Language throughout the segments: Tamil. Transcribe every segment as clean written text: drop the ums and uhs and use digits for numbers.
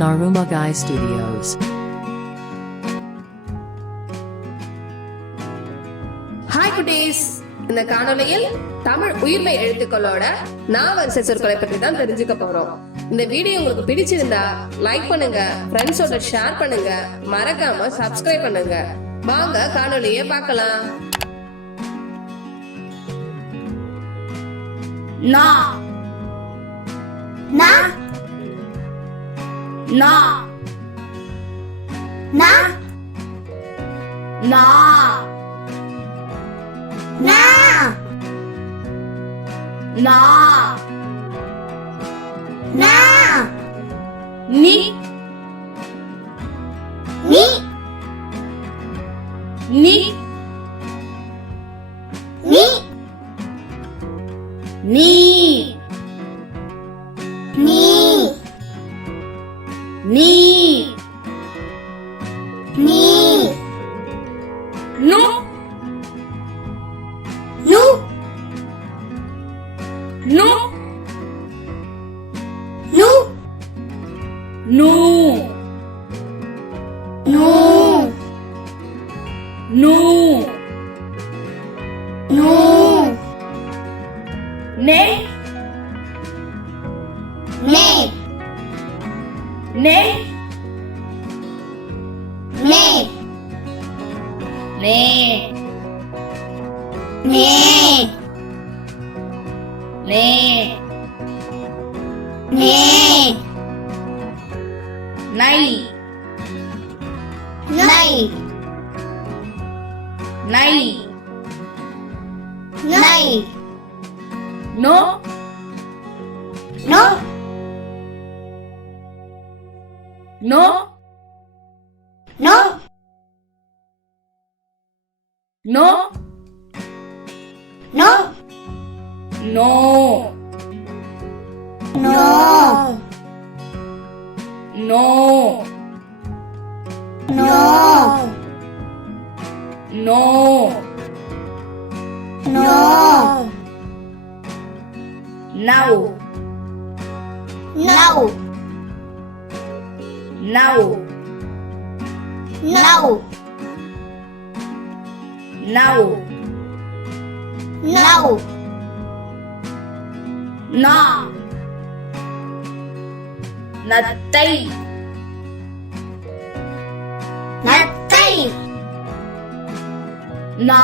Narumagai Studios. Hi குட்டீஸ், இந்த காணொளியில் தமிழ் உயிர்மை எழுத்துக்களோட நாவரிசை சொற்களை பற்றி தான் தெரிஞ்சுக்க போறோம். இந்த வீடியோ உங்களுக்கு பிடிச்சிருந்தா லைக் பண்ணுங்க, ஃப்ரெண்ட்ஸோட ஷேர் பண்ணுங்க, மறக்காம சப்ஸ்கிரைப் பண்ணுங்க. வாங்க காணொளியை பார்க்கலாம். நா நா நா நா நா நா நா நா நீ நீ நீ நீ நீ நீ நீ நீ நு நு நு நு நு நு நு நு ne ne ne ne ne ne ne ne nai nai nai nai no no no no no no no no no no no no now now now now now now na nattai nattai na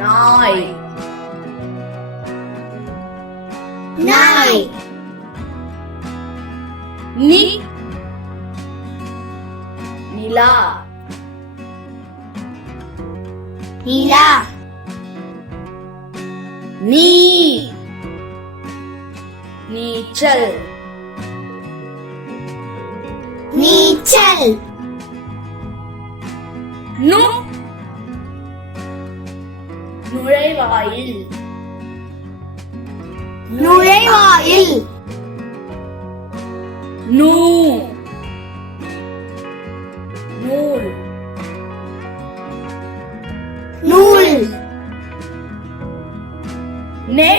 nai nai ni nila nila ni நீச்சல் நீச்சல் நு நுழைவாயில் நுழைவாயில் நூ நூல் நூல் நெ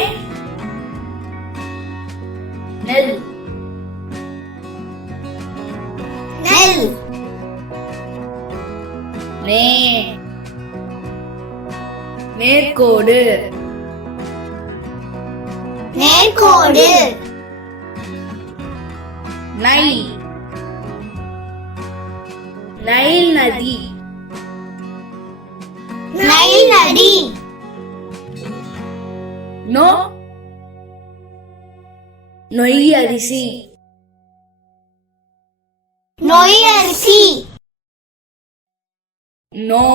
நெல் நெல் நே நேர்கோடு நேர்கோடு நை நைல் நதி நைல் நதி நோ நொய் அரிசி நொய் அரிசி நோ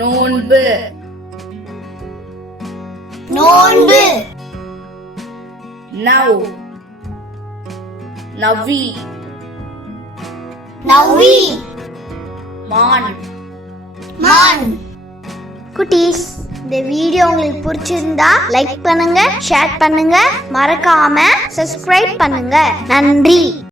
நோன்பு நோன்பு நவ் நவி நவி மான் மான் குட்டீஸ், இந்த வீடியோ உங்களுக்கு பிடிச்சிருந்தா லைக் பண்ணுங்க, ஷேர் பண்ணுங்க, மறக்காம சப்ஸ்கிரைப் பண்ணுங்க. நன்றி.